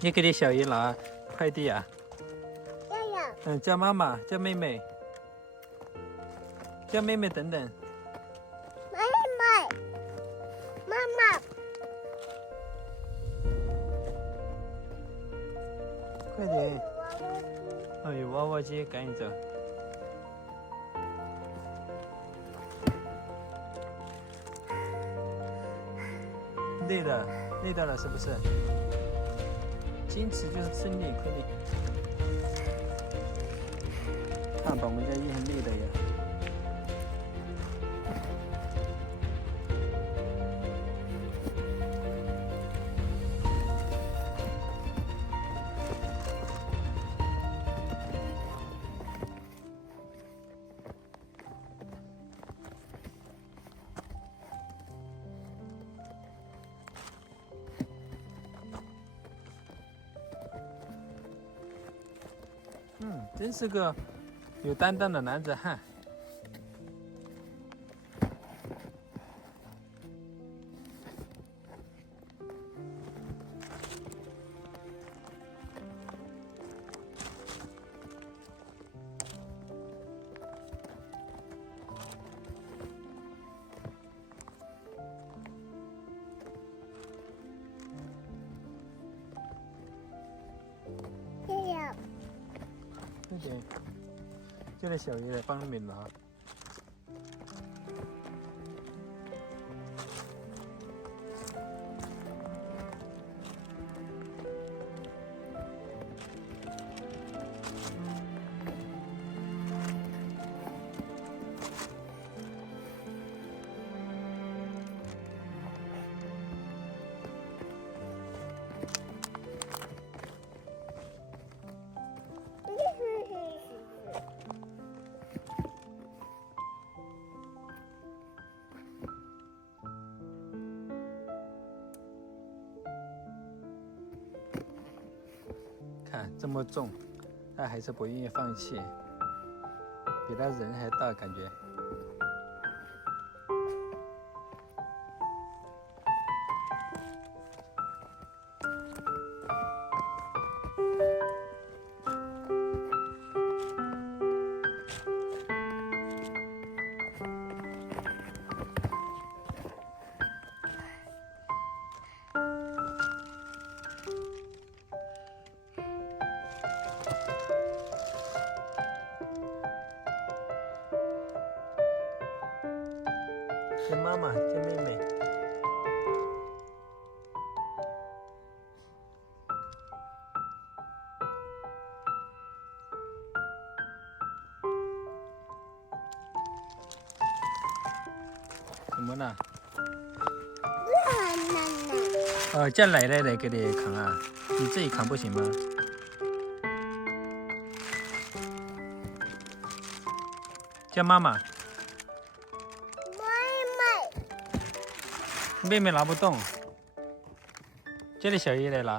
你给你小姨拿快递啊？要有。叫妈妈，叫妹妹，叫妹妹等等。妹妹，妈妈，快点！哦，有娃娃机，赶紧走。累了，累到了是不是？坚持就是胜利，快点！看，把我们家一恒累的呀。真是个有担当的男子汉。快点，叫那小姨来帮你们拿。看这么重，他还是不愿意放弃，比他人还大，感觉。叫妈妈，叫妹妹。什么呢？哦，叫奶奶来给你扛啊，你自己扛不行吗？叫妈妈。妹妹拿不动，叫你小姨来拿。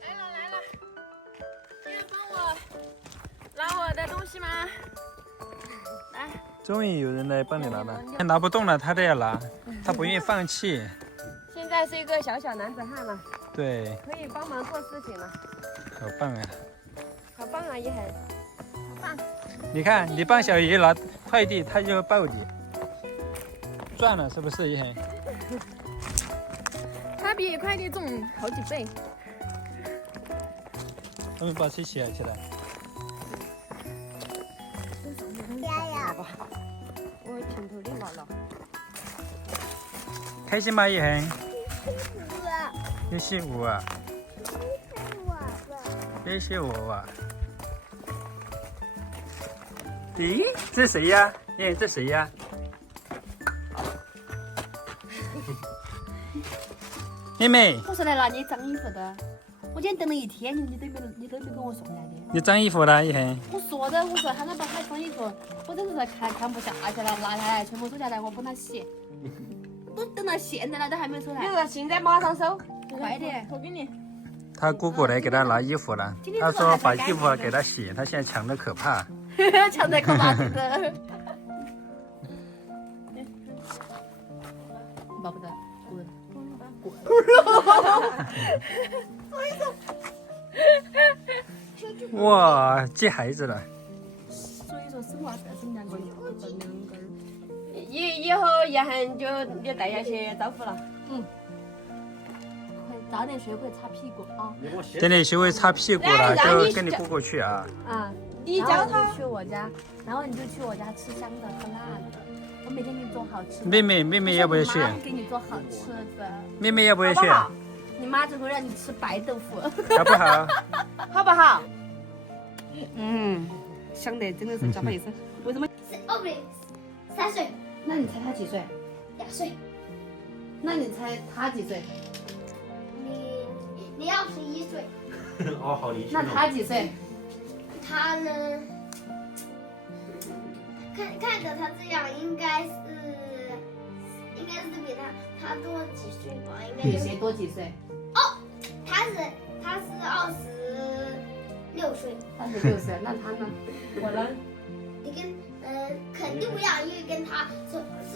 来了，你要帮我拿我的东西吗？来，终于有人来帮你拿了，他拿不动了，他都要拿，他不愿意放弃。现在是一个小男子汉了，对，可以帮忙做事情了，好棒啊！好棒啊，一恒，好棒！你看，你帮小姨拿快递，他就抱你。赚了是不是一恒？它比快递重好几倍。我们把车起来起来。加油！我挺头的姥姥。开心吗一恒？又是我啊！又是我啊！咦，这谁呀？哎，这谁呀？妹妹，我说来拿你脏衣服的，我今天等了一天，你都没给我送来的。你脏衣服了，一恒。我说喊他把他脏衣服，我真是看不下去了，拿下来全部收下来，我帮他洗。都等到现在了，都还没收来。你说现在马上收，快点，我给你。他姑姑来给他拿衣服了，他说把衣服给他洗，他现在强的可怕。强得可怕，真的。抱不得，滚。哇，接孩子了。所以说生娃但是2个月或者2个人。以后叶涵就你带下去招呼了。快早点学会擦屁股啊！等你学会擦屁股了，就跟你姑姑去啊。啊，你教他去我家，然后你就去我家吃香的喝辣的，我每天给你做好吃的。妹妹要不要去？我妈给你做好吃的。妹妹要不要去？你妈只会让你吃白豆腐，好不好？好不好？香的真的是叫不一声。为什么？哦不对，3岁那你猜他几岁？ ，2岁。那你猜他几岁？你21岁，哦，好离奇。那他几岁？他呢？看着他这样，应该是比他多几岁吧？应该比谁多几岁他是26岁。？26岁，那他呢？我呢？你肯定不要，因为跟他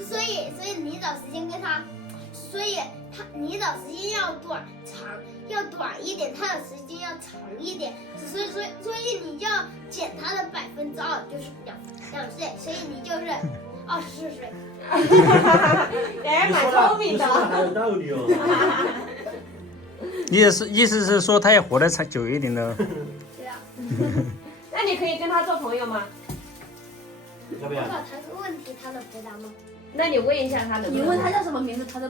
所以你找时间跟他，你找时间要短一点，他的时间要长一点，所以你要减他的2%，就是2岁，所以你就是24岁。也蛮聪明的。还有道理哦。你的意思是说他要活得长久一点呢？对啊。那你可以跟他做朋友吗？要不要？我考他个问题，他能回答吗？那你问一下他的。你问他叫什么名字，他都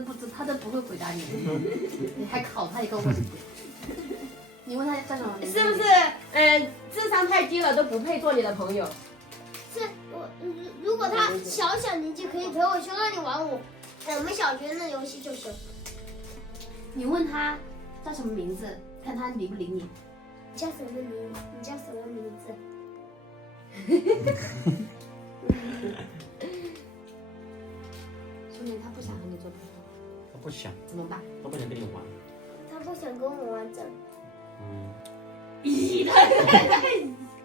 不会回答你，你还考他一个问题。你问他叫什么名字？是不是？智商太低了都不配做你的朋友。是如果他小年纪可以陪我去那里玩我们小学的游戏就行。你问他叫什么名字，看他理不理你。你叫什么名字？说明他不想和你做朋友，他不想，怎么办？他不想跟你玩。他不想跟我玩这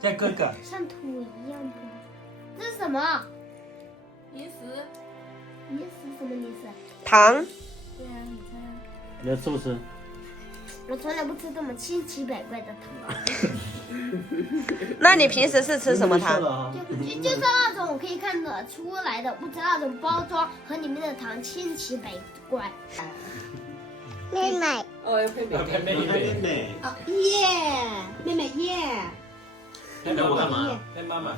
叫哥哥。像土一样的。这是什么？零食。零食什么零食？糖。对啊，你猜啊。你要吃不吃？我从来不吃这么千奇百怪的糖。那你平时是吃什么糖？就是那种我可以看得出来的，不知道那种包装和里面的糖千奇百怪。妹妹，哦，要配妹妹。哦耶，妹妹耶，妹妹我干嘛？陪妈妈。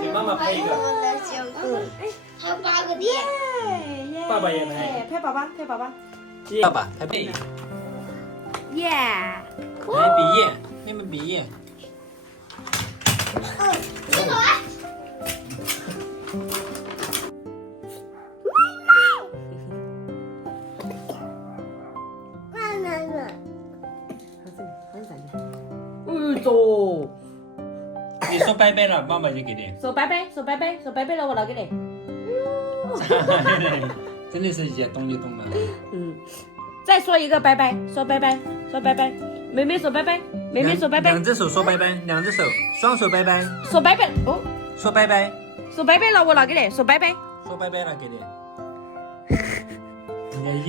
给妈妈拍一个我的小狗，还有8个点。爸爸也拍。陪宝宝，陪宝宝。爸爸拍背。耶！来比耶，妹妹比耶。你走来。走。你说拜拜了，妈妈就给你。说拜拜，说拜拜，说拜拜了，我拿给你。真的是越懂越懂了。再说一个拜拜，说拜拜，说拜拜。妹妹说拜拜，妹妹说拜拜。两只手说拜拜，两只手，双手拜拜。说拜拜哦，说拜拜。说拜拜了，我拿给你。说拜拜。说拜拜了，给你。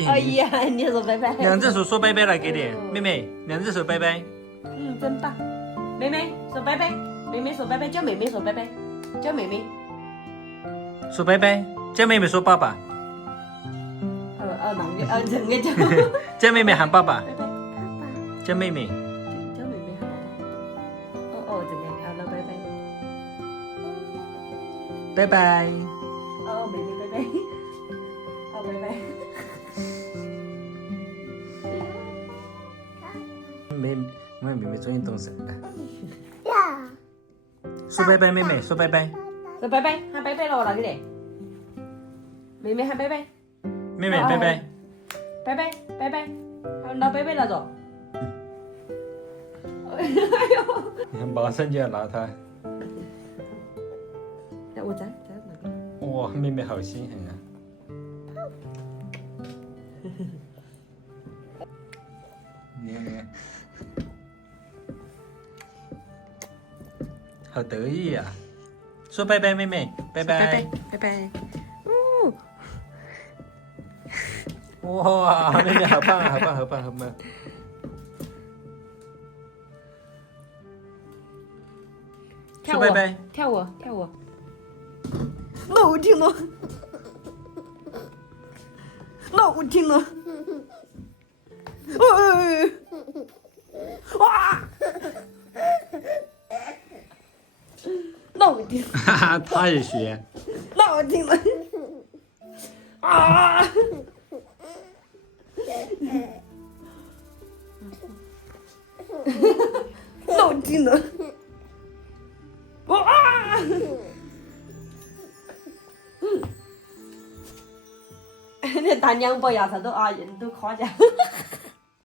哎呀，你说拜拜。两只手说拜拜了，给你。妹妹，两只手拜拜。真棒。妹妹说拜拜，妹妹说拜拜，叫妹妹说拜拜，叫妹妹。说拜拜，叫妹妹说爸爸。人嘅叫。叫妹妹喊爸爸。拜拜。叫妹妹。叫妹妹喊爸爸。真嘅，那拜拜。拜拜。妹妹拜拜。拜拜。妹妹终于动手了。呀，说拜拜，妹妹说拜拜。说拜拜，喊拜拜了，我拿给你。妹妹喊拜拜。妹妹拜拜。拜拜拜拜，拿拜拜拿着。哎呦！马上就要拿它。我摘那个。哇，妹妹好心狠啊！你看，好得意呀！说拜拜，妹妹，拜拜，拜拜。哇，那你好棒啊，好棒，好棒，好棒！跳舞说拜拜。跳舞跳舞。老听了，老听了。哇！老听，哈哈，他也学。老听了。啊！老听了。哇！你大娘伯牙他都阿姨都夸奖。